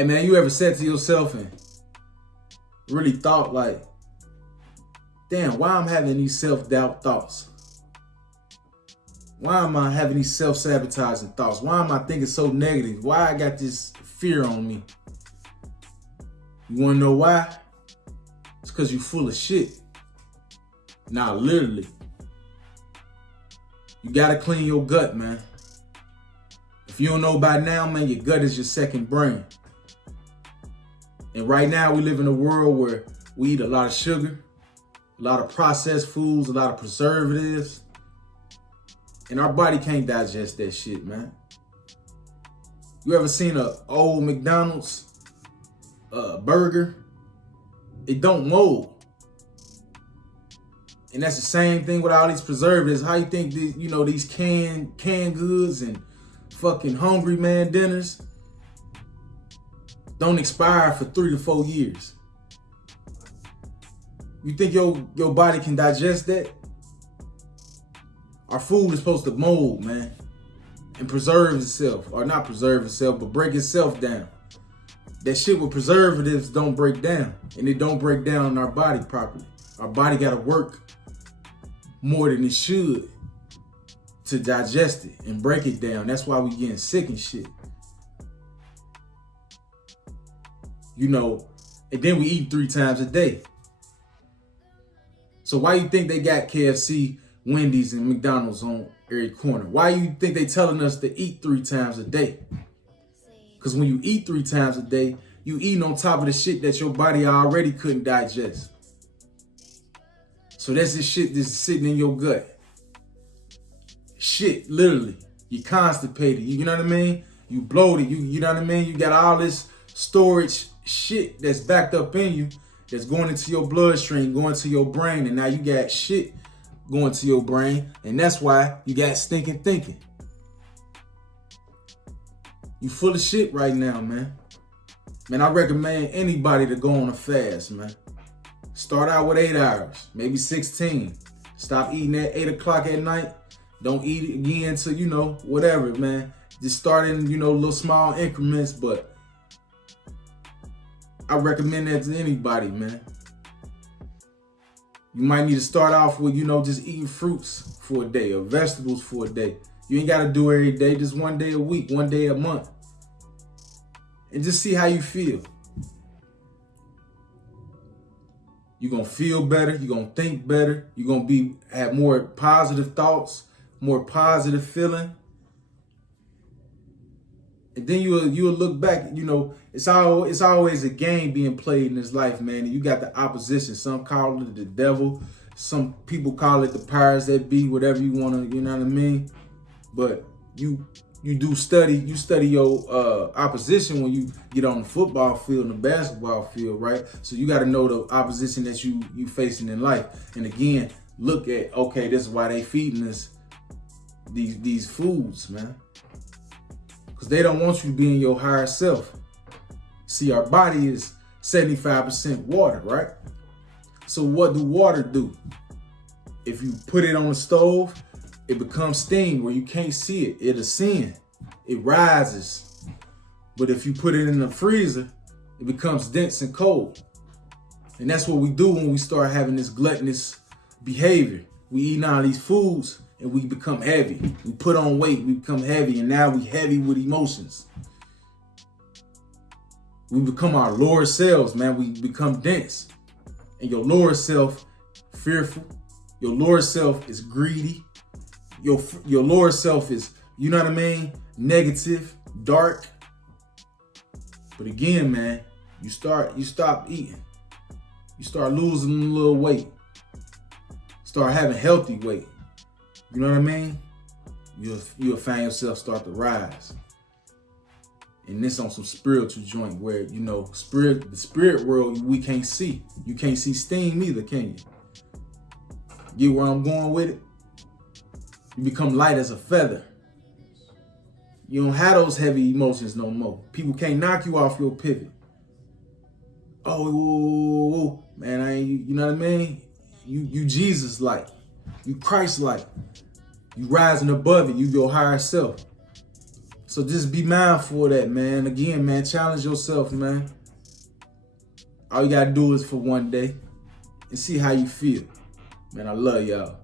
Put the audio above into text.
Hey man, you ever said to yourself and really thought like, damn, why I'm having these self-doubt thoughts? Why am I having these self-sabotaging thoughts? Why am I thinking so negative? Why I got this fear on me? You wanna know why? It's because you full of shit. Nah, literally. You gotta clean your gut, man. If you don't know by now, man, your gut is your second brain. And right now we live in a world where we eat a lot of sugar, a lot of processed foods, a lot of preservatives. And our body can't digest that shit, man. You ever seen a old McDonald's burger? It don't mold. And that's the same thing with all these preservatives. How you think these canned goods and fucking Hungry Man dinners don't expire for 3 to 4 years? You think your body can digest that? Our food is supposed to mold, man, and preserve itself, or not preserve itself, but break itself down. That shit with preservatives don't break down, and it don't break down in our body properly. Our body gotta work more than it should to digest it and break it down. That's why we getting sick and shit. And then we eat 3 times a day. So why you think they got KFC, Wendy's, and McDonald's on every corner? Why you think they telling us to eat 3 times a day? Because when you eat 3 times a day, you eating on top of the shit that your body already couldn't digest. So that's the shit that's sitting in your gut. Shit, literally. You constipated. You know what I mean? You bloated. You know what I mean? You got all this storage shit that's backed up in you that's going into your bloodstream, going to your brain, and now you got shit going to your brain, and that's why you got stinking thinking. You full of shit right now, man. Man, I recommend anybody to go on a fast, man. Start out with 8 hours, maybe 16. Stop eating at 8 o'clock at night. Don't eat it again till, whatever, man. Just start in, little small increments, but I recommend that to anybody, man. You might need to start off with, just eating fruits for a day or vegetables for a day. You ain't got to do it every day, just one day a week, one day a month. And just see how you feel. You're going to feel better. You're going to think better. You're going to have more positive thoughts, more positive feeling. And then you'll look back, it's always a game being played in this life, man. And you got the opposition. Some call it the devil. Some people call it the powers that be, whatever you want to, you know what I mean? But you study your opposition when you get on the football field and the basketball field, right? So you got to know the opposition that you facing in life. And again, look at, okay, this is why they feeding us these foods, man. Because they don't want you to be in your higher self. See, our body is 75% water, right? So what do water do? If you put it on the stove, it becomes steam where you can't see it. It ascends. It rises. But if you put it in the freezer, it becomes dense and cold. And that's what we do when we start having this gluttonous behavior. We eat all these foods and we become heavy. We put on weight, we become heavy, and now we heavy with emotions. We become our lower selves, man. We become dense. And your lower self, fearful. Your lower self is greedy. Your lower self is, you know what I mean? Negative, dark. But again, man, you stop eating. You start losing a little weight. Start having healthy weight. You know what I mean? You'll find yourself start to rise. And this on some spiritual joint where, the spirit world we can't see. You can't see steam either, can you? Get where I'm going with it? You become light as a feather. You don't have those heavy emotions no more. People can't knock you off your pivot. Oh, man, you know what I mean? You Jesus-like. You Christ-like. You rising above it. You your higher self. So just be mindful of that, man. Again, man, challenge yourself, man. All you gotta do is for one day and see how you feel. Man, I love y'all.